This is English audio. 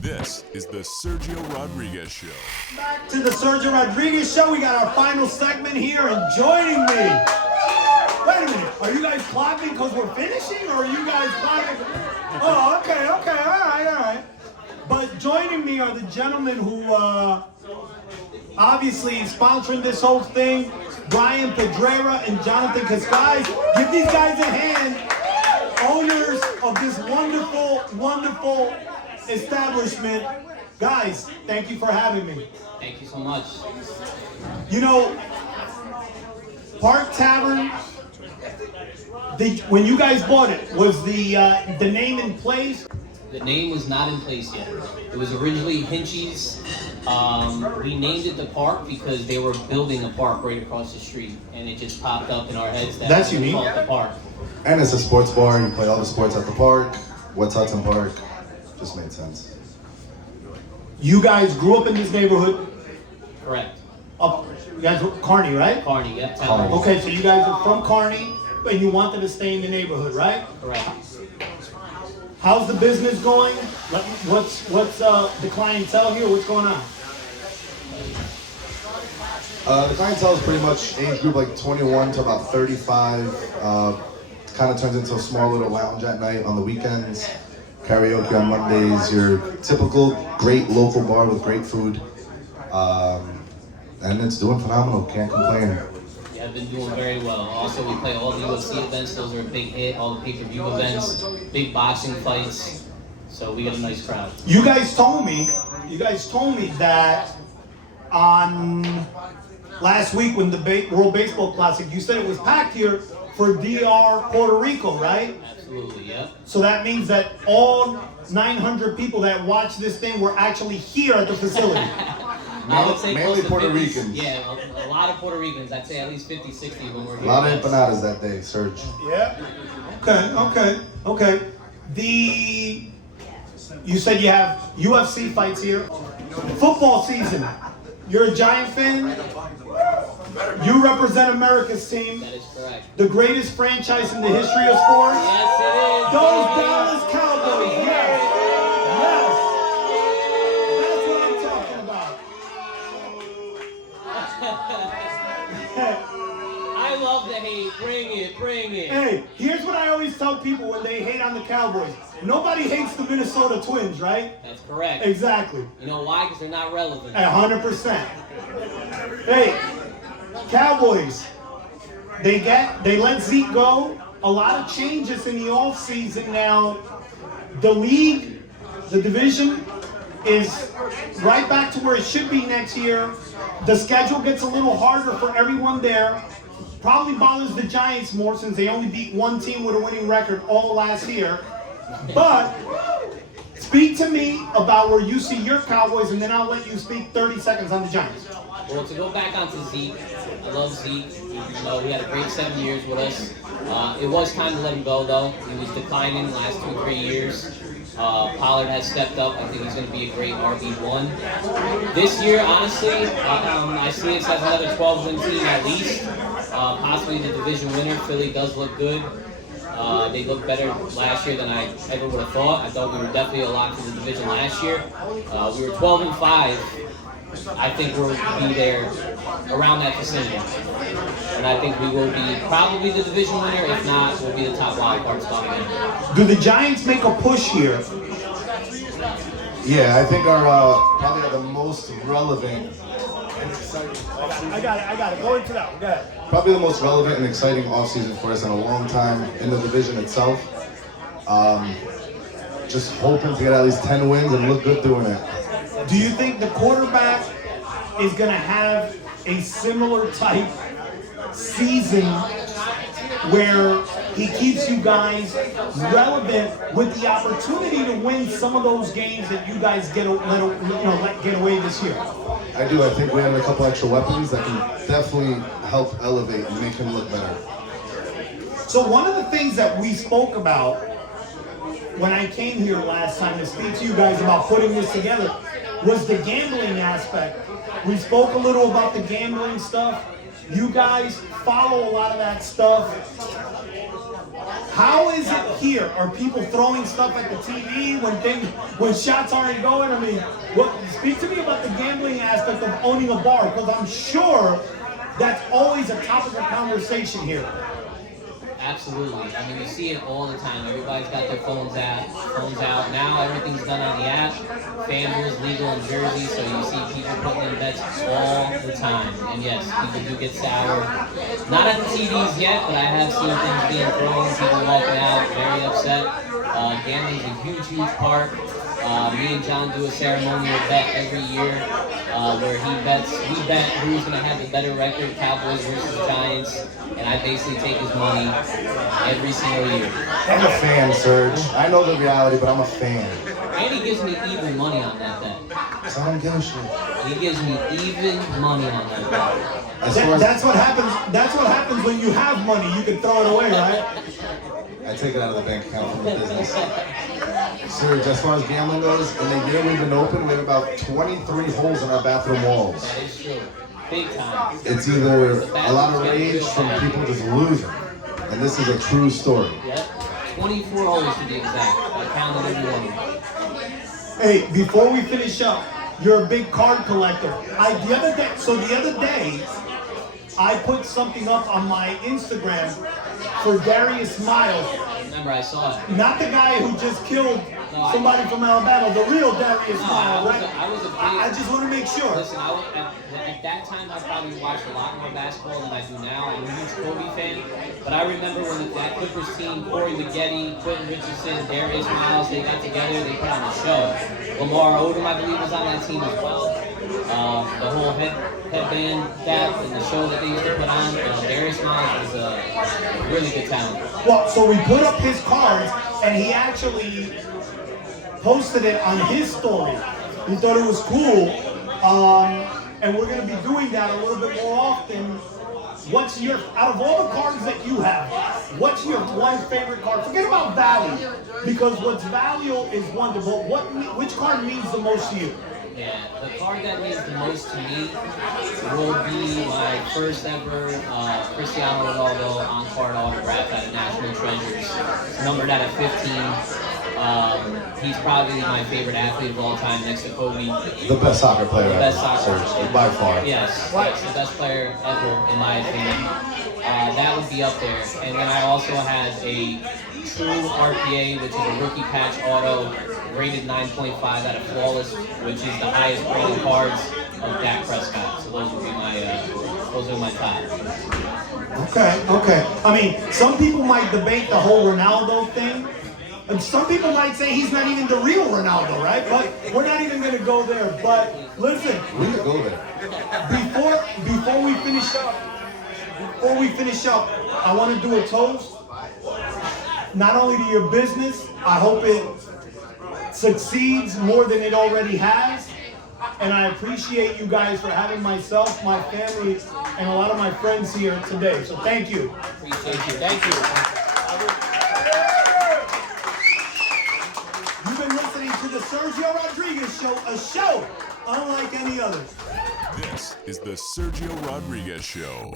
This is the Sergio Rodriguez Show. Back to the Sergio Rodriguez Show. We got our final segment here, and joining me. Wait a minute. Are you guys clapping because we're finishing, or are you guys clapping? Oh, okay. All right. But joining me are the gentlemen who obviously sponsoring this whole thing, Brian Pedreira and Jonathan Cascais. Give these guys a hand. Owners of this wonderful establishment. Guys, thank you for having me. Thank you so much. You know, Parc Tavern, when you guys bought it, was the name in place? The name was not in place yet. It was originally Hinchy's. We named it the Parc because they were building a park right across the street, and it just popped up in our heads that That's we unique. call it the Parc. And it's a sports bar, and you play all the sports at the park. What's Hudson Park? Just made sense. You guys grew up in this neighborhood. Correct. You guys were Kearney, right? Kearney, yep. Kearney. Okay, so you guys are from Kearney, and you wanted to stay in the neighborhood, right? Correct. How's the business going? What's the clientele here? What's going on? The clientele is pretty much age group like 21 to about 35. Kind of turns into a small little lounge at night on the weekends. Karaoke on Mondays. Your typical great local bar with great food. And it's doing phenomenal. Can't complain. Yeah, I've been doing very well. Also, we play all the UFC events. Those are a big hit. All the pay-per-view events, big boxing fights. So we got a nice crowd. You guys told me that on last week when the World Baseball Classic, you said it was packed here for DR Puerto Rico, right? Absolutely, yep. So that means that all 900 people that watched this thing were actually here at the facility. I would say Mainly close to Puerto 50, Ricans. Yeah, a lot of Puerto Ricans. I'd say at least 50, 60 when we're A here. lot of empanadas that day, Serge. Yeah. Okay. You said you have UFC fights here. Football season. You're a Giant fan. You represent America's team. That is correct. The greatest franchise in the history of sports. Yes, it is. Those baby. Dallas Cowboys. Yes. That's what I'm talking about. I love the hate. Bring it. Hey, here's what I always tell people when they hate on the Cowboys. Nobody hates the Minnesota Twins, right? That's correct. Exactly. You know why? Because they're not relevant. 100%. Hey, Cowboys, they let Zeke go. A lot of changes in the offseason now. The league, the division, is right back to where it should be next year. The schedule gets a little harder for everyone there. Probably bothers the Giants more since they only beat one team with a winning record all last year. But speak to me about where you see your Cowboys, and then I'll let you speak 30 seconds on the Giants. Well, to go back onto Zeke, I love Zeke. You know, he had a great 7 years with us. It was time to let him go, though. He was declining the last 2-3 years. Pollard has stepped up. I think he's going to be a great RB1. This year, honestly, I see it as another 12-win team at least. Possibly the division winner. Philly does look good. They looked better last year than I ever would have thought. I thought we were definitely a lock for the division last year. We were 12-5. I think we'll be there around that vicinity. And I think we will be probably the division winner. If not, we'll be the top wild card spot again. Do the Giants make a push here? Yeah, I think our probably are the most relevant and exciting offseason. I got it. Go into that one. Go ahead. Probably the most relevant and exciting offseason for us in a long time in the division itself. Just hoping to get at least 10 wins and look good doing it. Do you think the quarterback is going to have a similar type season where he keeps you guys relevant with the opportunity to win some of those games that you guys let get away this year? I do. I think we have a couple extra weapons that can definitely help elevate and make him look better. So one of the things that we spoke about when I came here last time to speak to you guys about putting this together was the gambling aspect. We spoke a little about the gambling stuff. You guys follow a lot of that stuff. How is it here? Are people throwing stuff at the TV when shots aren't going? I mean, speak to me about the gambling aspect of owning a bar, because I'm sure that's always a topic of conversation here. Absolutely. I mean, you see it all the time. Everybody's got their phones out. Now everything's done on the app. FanDuel's legal in Jersey, so you see people putting in bets all the time. And yes, people do get soured. Not at the TVs yet, but I have seen things being thrown, people walking out, very upset. Gambling's a huge, huge part. Me and John do a ceremonial bet every year where we bet who's going to have the better record, Cowboys versus Giants, and I basically take his money every single year. I'm a fan, Serge. I know the reality, but I'm a fan. And he gives me even money on that bet. So I don't give a shit. He gives me even money on that bet. That's what happens. That's what happens when you have money. You can throw it away, right? I take it out of the bank account from the business. Serge, as far as gambling goes, in the year we've been open, we have about 23 holes in our bathroom walls. That is true. Big time. It's either a lot of rage from people just losing, and this is a true story. Yep. 24 holes to be exact. I counted every one. Hey, before we finish up, you're a big card collector. The other day, I put something up on my Instagram for Darius Miles. Remember, I saw it. Not the guy who just killed somebody from Alabama, the real Darius Miles, right? I just want to make sure. Listen, at that time, I probably watched a lot more basketball than I do now. I'm a huge Kobe fan, but I remember when that Clippers team, Corey Maggette, Quentin Richardson, Darius Miles, they got together, they put on a show. Lamar Odom, I believe, was on that team as well. The whole headband dap and the show that they used to put on. Darius Miles was a really good talent. Well, so we put up his cards, and he actually posted it on his story. He thought it was cool, and we're going to be doing that a little bit more often. Out of all the cards that you have, what's your one favorite card? Forget about value, because what's value is wonderful. Which card means the most to you? Yeah, the card that means the most to me will be my first ever Cristiano Ronaldo on-card autograph at National Treasures. It's numbered out of 15. He's probably my favorite athlete of all time, next to Kobe. The best soccer player ever. Best soccer Serge, by far. Yes, that's the best player ever, in my opinion. That would be up there. And then I also had a true RPA, which is a rookie patch auto, rated 9.5 out of flawless, which is the highest rated cards of Dak Prescott. So those would be those are my top. Okay. I mean, some people might debate the whole Ronaldo thing. And some people might say he's not even the real Ronaldo, right? But we're not even going to go there. But listen, We could go there. before we finish up, I want to do a toast. Not only to your business, I hope it succeeds more than it already has. And I appreciate you guys for having myself, my family, and a lot of my friends here today. So thank you. Appreciate you. Thank you. You've been listening to the Sergio Rodriguez Show, a show unlike any other. This is the Sergio Rodriguez Show.